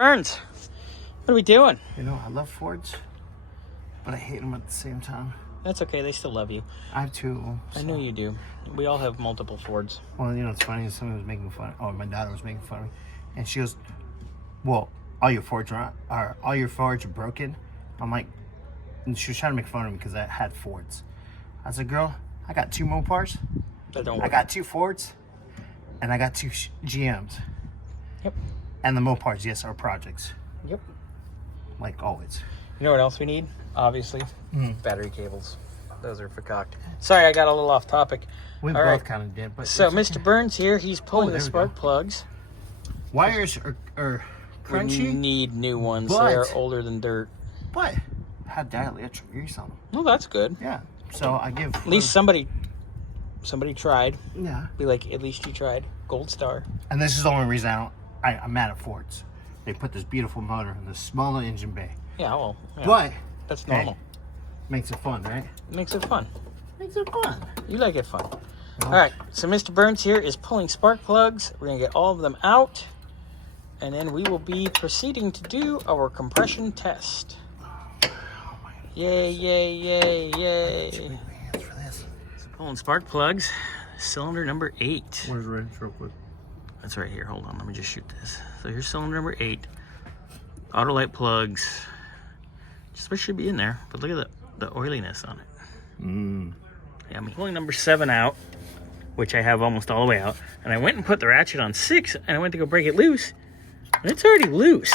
Burns, what are we doing? You know, I love Fords, but I hate them at the same time. That's okay. They still love you. I have two of them. So. I know you do. We all have multiple Fords. Well, you know, it's funny. Someone was making fun. Oh, my daughter was making fun of me, and she goes, "Well, all your Fords are broken." I'm like, and she was trying to make fun of me because I had Fords. I said, "Girl, I got two Mopars. That don't work. I got two Fords, and I got two GMs. Yep. And the Mopars, yes, are projects. Yep. Like always. You know what else we need? Obviously, battery cables. Those are forcocked. Sorry, I got a little off topic. We all both right. kind of did. But so, Mr. Burns here, he's pulling the spark plugs. Wires are crunchy. We need new ones. They're older than dirt. But had dielectric grease on them. Well, that's good. Yeah. So I give. At least somebody tried. Yeah. Be like, at least you tried. Gold star. And this is the only reason I'm mad at Fords. They put this beautiful motor in this smaller engine bay. Yeah, well. Yeah. But that's normal. Hey, makes it fun, right? Makes it fun. Makes it fun. You like it fun. All right. So Mr. Burns here is pulling spark plugs. We're gonna get all of them out, and then we will be proceeding to do our compression test. Yay! Yay! Yay! Yay! Should we put hands for this? So pulling spark plugs. Cylinder number 8. Where's the wrench real quick? That's right here. Hold on. Let me just shoot this. So here's cylinder number 8. Auto light plugs. Just what should be in there. But look at the oiliness on it. Yeah, I'm pulling number 7 out, which I have almost all the way out. And I went and put the ratchet on 6, and I went to go break it loose. And it's already loose.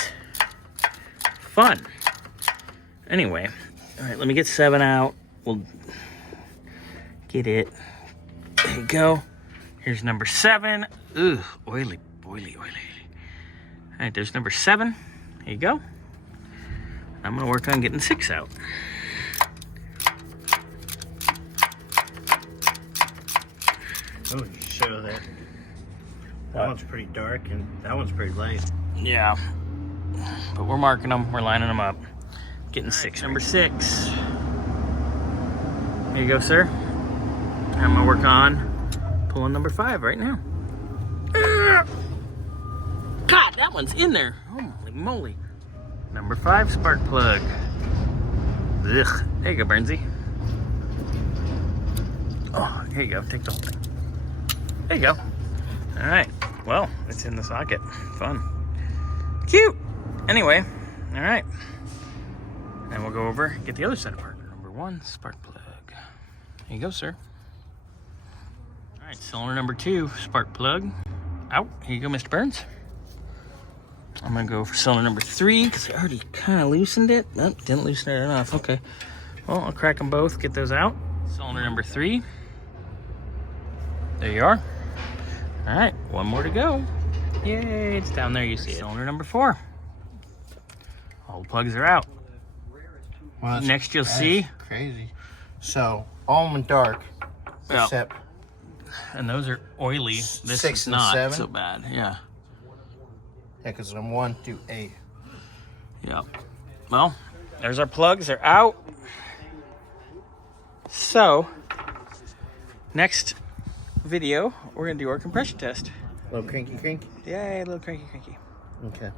Fun. Anyway. All right, let me get 7 out. We'll get it. There you go. Here's number 7. Ugh, oily, oily, oily. All right, there's number 7. There you go. I'm gonna work on getting 6 out. Oh, you show that. That one's pretty dark and that one's pretty light. Yeah, but we're marking them. We're lining them up. Getting 6. Number 6. There you go, sir. I'm gonna work on pulling number 5 right now. God, that one's in there. Holy moly. Number 5 spark plug. Ugh. There you go, Burnsy. Oh, here you go. Take the whole thing. There you go. All right. Well, it's in the socket. Fun. Cute. Anyway, all right. And we'll go over, get the other side apart. Number 1 spark plug. There you go, sir. All right, cylinder number 2 spark plug. Out. Here you go, Mr. Burns. I'm gonna go for cylinder number 3 because I already kind of loosened it. Nope, didn't loosen it enough. Okay. Well, I'll crack them both, get those out. Cylinder number 3. There you are. All right, 1 more to go. Yay, it's down there, you see it. Cylinder number 4. All the plugs are out. Well, next you'll see. Crazy. So, all of them dark, except. And those are oily. This 6 is and not 7. so bad, yeah. Yeah, because I'm 1 through 8. Yeah. Well, there's our plugs. They're out. So, next video, we're going to do our compression test. A little cranky. Yay, a little cranky. Okay.